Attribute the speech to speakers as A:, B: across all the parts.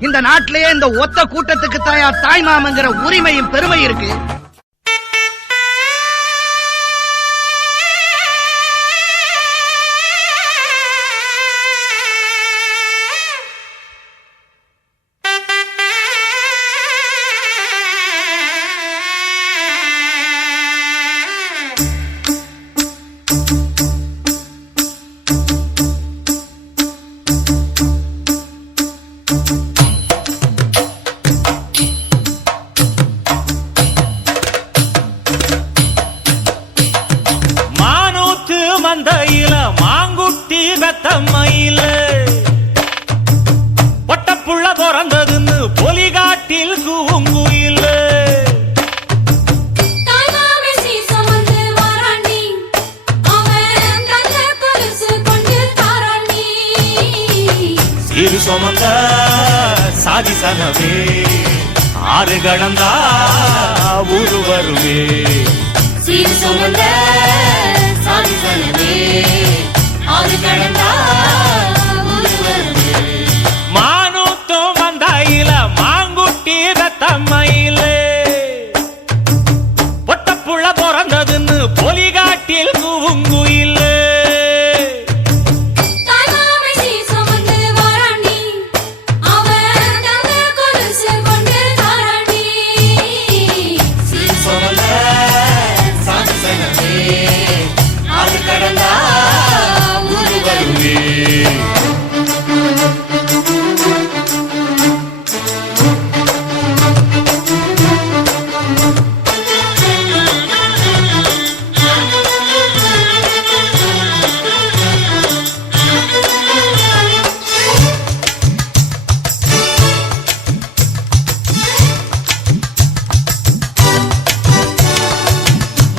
A: இந்த நாட்டிலேயே இந்த ஒத்த கூட்டத்துக்கு தாயா தாய் மாமங்கிற உரிமையும் பெருமை இருக்கு.
B: மந்தையில மாங்குட்டி வெத்தம்மையில பொட்டப்புள்ள பிறந்ததுன்னு பொலிகாட்டில் கூங்குயில. சிறு சுமந்த சாதி சனவே ஆறு கடந்தா ஊரு வருவே
C: சீர் சுமந்த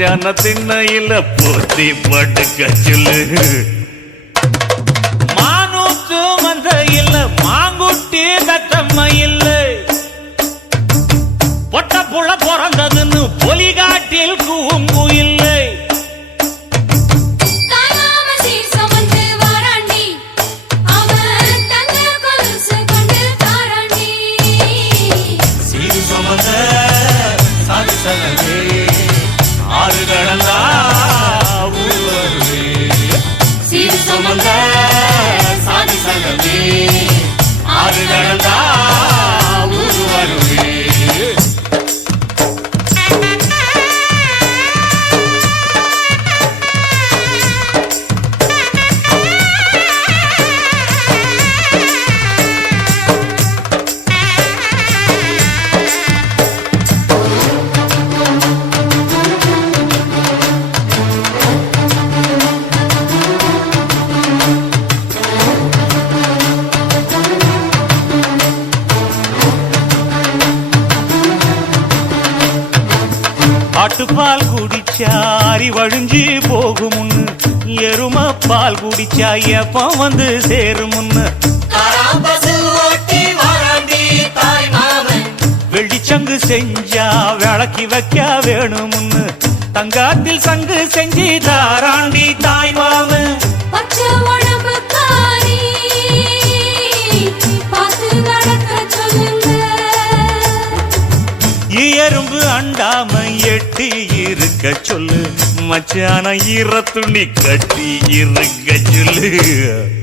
B: மச்சான திண்ணையில போத்தி படுக்க சொல்லு. மானூத்து மந்த இல்ல மாங்குட்டி தத்தம்மை இல்ல பொட்ட புள்ள பிறந்ததுன்னு பொலிகாட்டில் ஆறு கடந்தா ஆட்டுப்பால் குடிச்சா அரி வழிஞ்சி போகுமுன்னு. எரும பால் குடிச்சா எப்ப வந்து சேருமுன்னு. வெள்ளிச்சங்கு செஞ்சா விளக்கி வைக்க வேணுமுன்னு. தங்காத்தில் சங்கு செஞ்சு தாராண்டி தாய் மாமன். எறும்பு அண்டாம எட்டி இருக்க சொல்லு. மச்சான ஈர துணி கட்டி இருக்க சொல்லு.